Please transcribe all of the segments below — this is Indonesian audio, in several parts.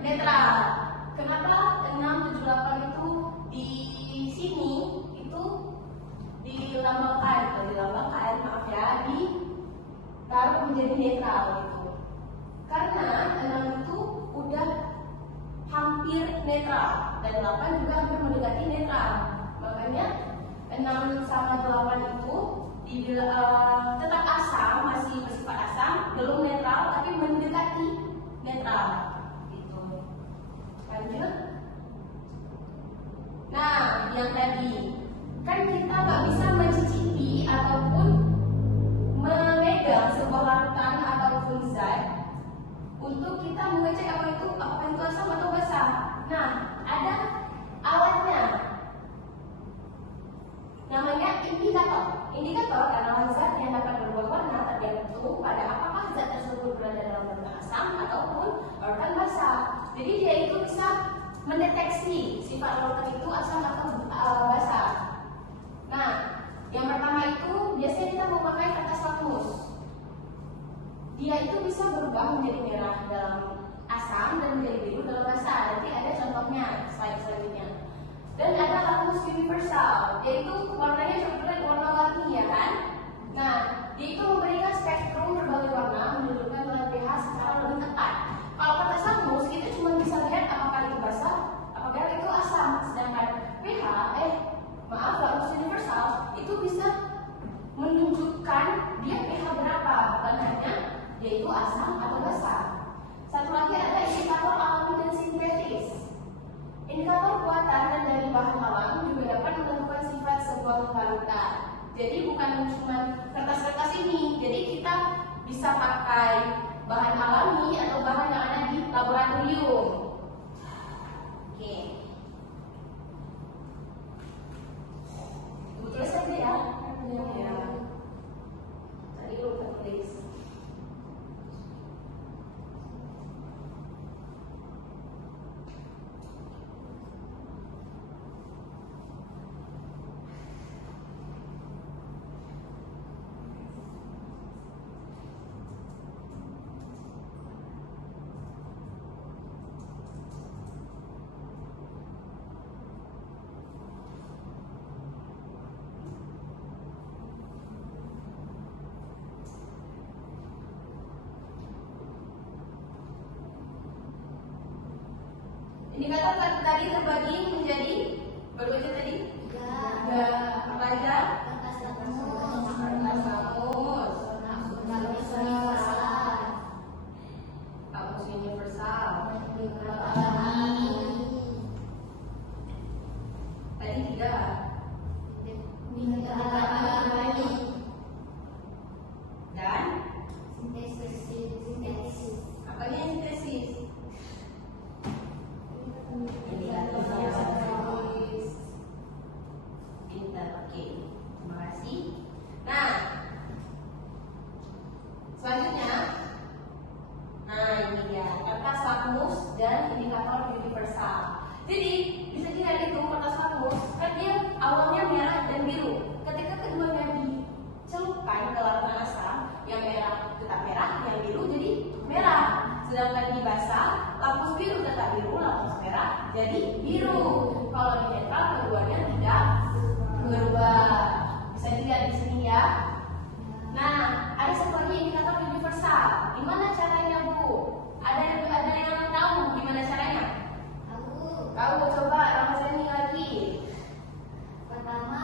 netral. Kenapa 6, 7, 8 itu di sini itu dilambangkan, maaf ya, ditaruh menjadi netral gitu. Karena 6 itu udah hampir netral dan 8 juga hampir mendekati netral. Makanya 6 sama 8 itu tetap asam, masih bersifat asam, belum netral tapi mendekati netral gitu. Lanjut. Nah, yang tadi kan kita nggak bisa mencicipi ataupun memegang sebuah larutan ataupun zat untuk kita mengecek apakah itu asam atau basa. Nah, ada alatnya, namanya indikator. Indikator adalah zat yang dapat berubah warna tergantung pada apakah zat tersebut berada dalam larutan asam ataupun larutan basa. Jadi dia itu bisa mendeteksi sifat larutan itu asam atau basa. Nah, yang pertama itu biasanya kita memakai kertas lakmus. Dia itu bisa berubah menjadi merah dalam asam dan menjadi biru dalam basa. Nanti ada contohnya slide selanjutnya. Dan ada lakmus universal, yaitu warnanya coklat warna-warni ya kan. Nah, dia itu memberikan spektrum berbagai warna menunjukkan nilai pH secara lebih ketat. Kalau kertas lakmus kita cuma bisa lihat apakah itu basa, apakah itu asam. Sedangkan lakmus universal itu bisa menunjukkan dia pH berapa, bukan hanya dia itu asam atau basa. Satu lagi ada indikator alami dan sintetis. Indikator buatan dan dari bahan alam juga dapat menentukan sifat sebuah larutan. Jadi bukan cuma kertas-kertas ini. Jadi kita bisa pakai bahan alami atau bahan yang ada di laboratorium. Oke. Tulis aja ya. Ya. Tadi udah tulis. Indikator tadi terbagi menjadi berapa aja tadi? 3. Apa aja? Kertas lakmus, lakmus universal, tadi 3. Dan sintesis. Apanya sintesis? Pintar, oke. Terima kasih. Nah, selanjutnya, ini dia kertas lakmus dan indikator universal. Jadi bisa dilihat itu kertas lakmus kan dia awalnya merah dan biru. Ketika keduanya dicelupkan ke larutan asam, yang merah tetap merah, yang biru jadi merah. Sedangkan di basa, lakmus biru tetap biru, lakmus merah jadi biru. Kalau di netral keduanya tidak berubah. Bisa dilihat di sini ya. Nah, ada satu lagi indikator universal. Gimana caranya, Bu? Ada yang tahu gimana caranya? Tahu, coba Ramazani lagi. Pertama,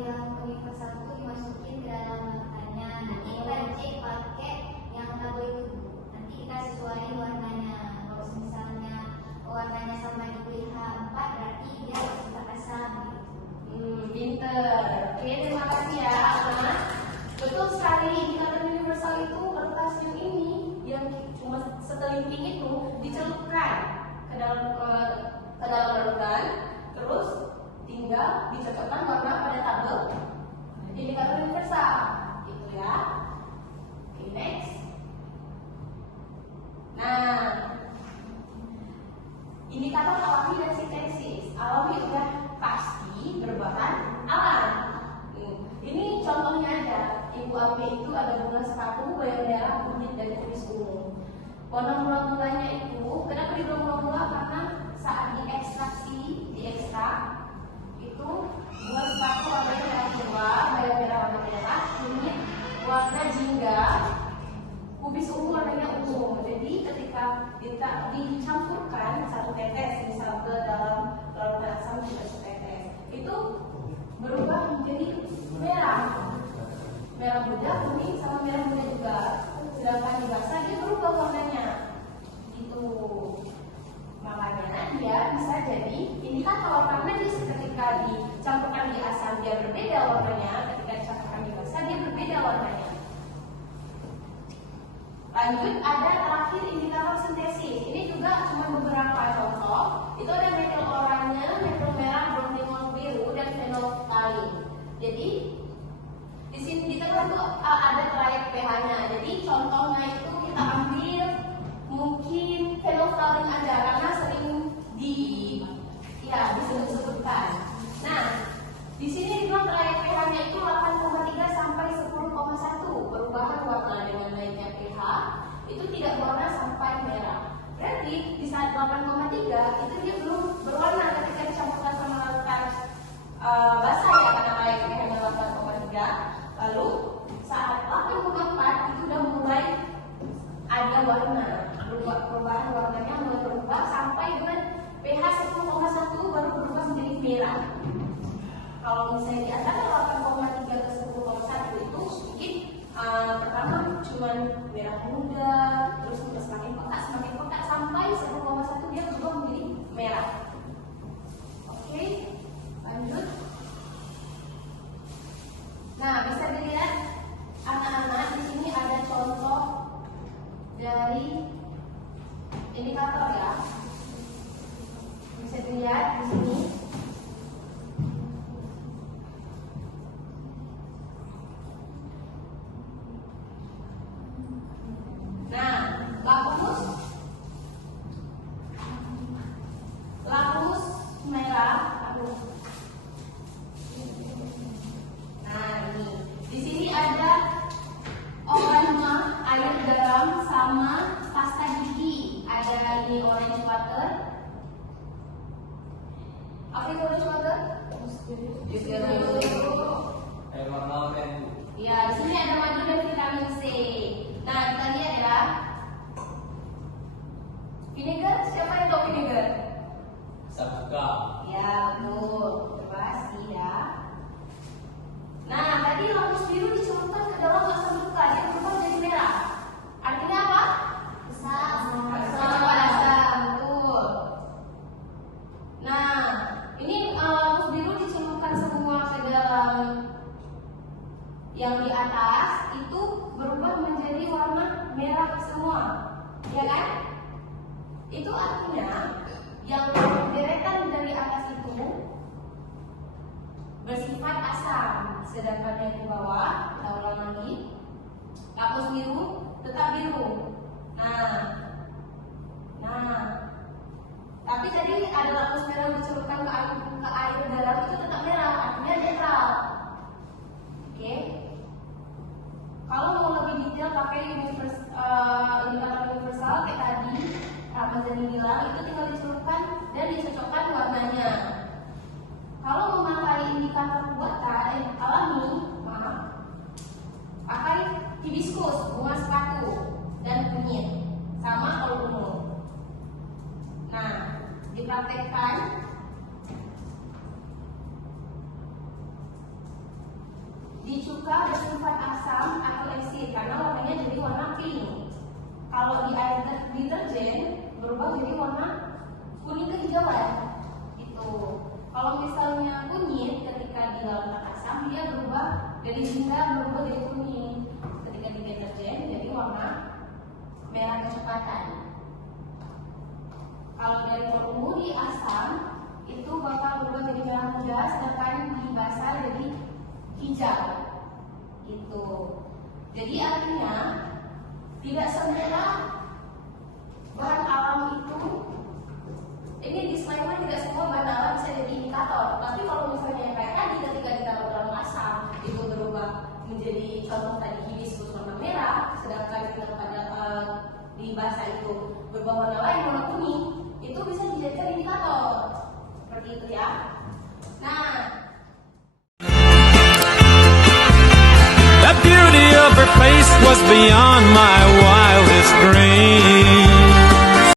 yang universal itu dimasukin ke dalam larutannya. Nanti kita cek pakai yang tabel itu. Nanti kita sesuaikan warnanya. Kalau misalnya warnanya sama di pH 4, berarti dia bersifat asam gitu. Pinter. Oke, terima kasih ya, Ahmad. Betul sekali, indikator universal itu kertas yang ini yang cuma sekelingking itu dicelupkan ke dalam larutan, terus tinggal dicocokkan warna pada tabel indikator universal, gitu ya. Oke, next. Nah, indikator alami dan sintesis. Alami udah pasti berbahan alam. Ini contohnya aja. Ibu api itu ada bunga sepatu, bayam merah, kunyit, dan kumis ungu. Warna mula-mulanya itu, kenapa di dicampurkan satu tetes misal ke dalam larutan asam juga setetes, itu berubah menjadi merah muda, kuning sama merah muda juga. Sedangkan dibasah dia berubah warnanya. Itu makanya dia bisa jadi indikator karena dia ketika dicampurkan di asam dia berbeda warnanya, ketika dicampurkan di basah dia berbeda warnanya. Lanjut, ada terakhir indikator sintesis. Ini juga cuma beberapa contoh. Itu ada metil oranye, metil merah, bromimol biru, dan fenolftalin. Jadi di sini di tengah itu ada trayek pH-nya. Jadi contohnya itu kita ambil mungkin fenolftalin aja karena sering disebut-sebutkan. Nah, di sini dibilang trayek pH-nya itu 8,3 sampai 10,1. Perubahan warna dengan naiknya pH itu tidak berwarna sampai merah. Berarti di saat 8,3 itu dia belum berwarna ketika dicampurkan sama larutan basah ya, karena trayek pH-nya 8,3. Lalu saat 8,4 itu sudah mulai ada warna, perubahan warnanya mulai berubah sampai dengan pH 10,1 baru berubah menjadi merah. Kalau misalnya di antara 8,3 ke 10,1 itu mungkin pertama cuma merah muda, terus semakin pekat sampai 10,1 dia berubah menjadi merah. Oke, lanjut. Nah, bisa dilihat anak-anak di sini ada contoh dari indikator ya. Bisa dilihat di sini. Nah, lakmus merah. Nah, ini di sini ada oranye, air garam, sama pasta gigi. Ada ini orange water. Apa itu orange water? Air warna oranye. Ya, di sini ada madu dan vitamin C. Nah, kita lihat ya. Vinegar, siapa yang tahu vinegar? Sabuka. Ya, betul. Coba sih ya. Nah, tadi lakmus biru dicelupkan ke dalam asam luka, dia berubah jadi merah. Artinya apa? Asam, betul. Nah, ini lakmus biru dicelupkan semua ke dalam yang di atas itu berubah menjadi warna merah semua, ya kan? Itu artinya yang deretan dari atas itu bersifat asam, sedangkan yang di bawah, kita ulang lagi, lakmus biru tetap biru. Nah, tapi tadi ada lakmus merah dicelupkan ke air garam itu tetap merah, artinya netral. Oke. Kalau mau lebih detail pakai indikator universal kayak tadi Ramadhani bilang, itu tinggal dicelupkan dan dicocokkan warnanya. Kalau memakai indikator alami, pakai hibiscus, bunga sepatu, dan kunyit, sama kalau ungu. Nah, dipraktekkan. Dicuka bersifat asam atau asid karena warnanya jadi warna pink. Kalau di air deterjen berubah jadi warna kuning kehijauan. Itu. Kalau misalnya kunyit ketika di larutan asam dia berubah dari jingga berubah jadi kuning. Ketika di deterjen jadi warna merah kecoklatan. Kalau dari ungu di asam itu bakal berubah jadi merah muda, sedangkan di basah jadi hijau. Gitu. Jadi artinya tidak semua bahan alam itu, ini disclaimer, tidak semua bahan alam bisa jadi indikator. Tapi kalau misalnya kayak tadi ketika ditaruh dalam asam itu berubah menjadi contoh tadi hibiscus warna merah, sedangkan pada di basah itu berubah warna lain warna kuning, itu bisa dijadikan indikator. Seperti itu ya. Nah, the beauty of her face was beyond my